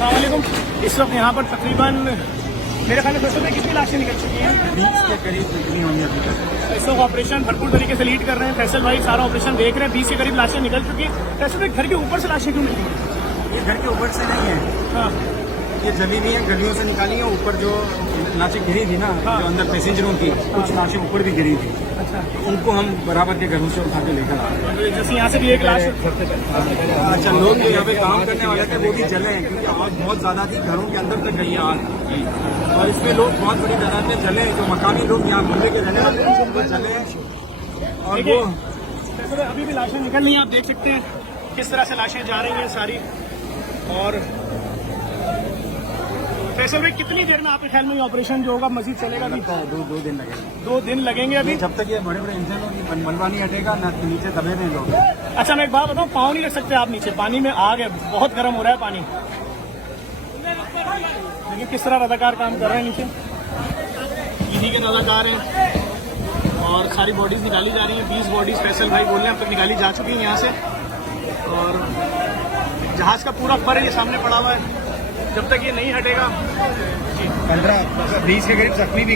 अस्सलाम वालेकुम। इस वक्त यहाँ पर तकरीबन मेरे ख्याल में फैसल में कितनी लाशें निकल चुकी हैं? 20 के करीब निकली होंगी अभी तक। इस वक्त ऑपरेशन भरपूर तरीके से लीड कर रहे हैं फैसल भाई, सारा ऑपरेशन देख रहे हैं। 20 के करीब लाशें निकल चुकी हैं। फैसल भाई, घर के ऊपर से लाशें क्यों मिली हैं? ये घर के ऊपर से नहीं है, हाँ ये जमी हुई है, गलियों से निकाली है। ऊपर जो लाशें गिरी थी ना, हाँ। जो अंदर पैसेंजरों की कुछ लाशें ऊपर भी गिरी थी, अच्छा, उनको हम बराबर के घरों से उठा के लेकर आ रहे हैं। जैसे यहाँ से भी एक लाश अच्छा, लोग जो यहाँ पे काम करने वाले थे वो भी जले हैं, क्योंकि आग बहुत ज्यादा थी, घरों के अंदर तक गई है आग। और इसमें लोग बहुत बड़ी तादाद में जले हैं, जो मकामी लोग यहाँ मोहल्ले के रहने वाले हैं वो जले हैं। और वो फैसल भाई, अभी भी लाशें निकल रही हैं, आप देख सकते हैं किस तरह से लाशें जा रही हैं सारी। और फैसल भाई, कितनी देर में आपके ख्याल में ये ऑपरेशन जो होगा मजीद चलेगा? अभी दो दिन लगेगा। 2 दिन लगेंगे अभी। जब तक ये बड़े बड़े इंजन होगी मलबा नहीं हटेगा ना, नीचे दबे हुए लोग। अच्छा, मैं एक बात बताऊँ, पाँव नहीं रख सकते आप नीचे, पानी में आग है, बहुत गर्म हो रहा है पानी। लेकिन किस तरह रजाकार काम कर रहे हैं नीचे, इन्हीं के रजाकार हैं। और सारी बॉडीज निकाली जा रही हैं, 20 बॉडीज फैसल भाई बोल रहे हैं अब तक निकाली जा चुकी हैं यहाँ से। और जहाज का पूरा पर ये सामने पड़ा हुआ है, जब तक ये नहीं हटेगा। 15-20 के करीब जख्मी भी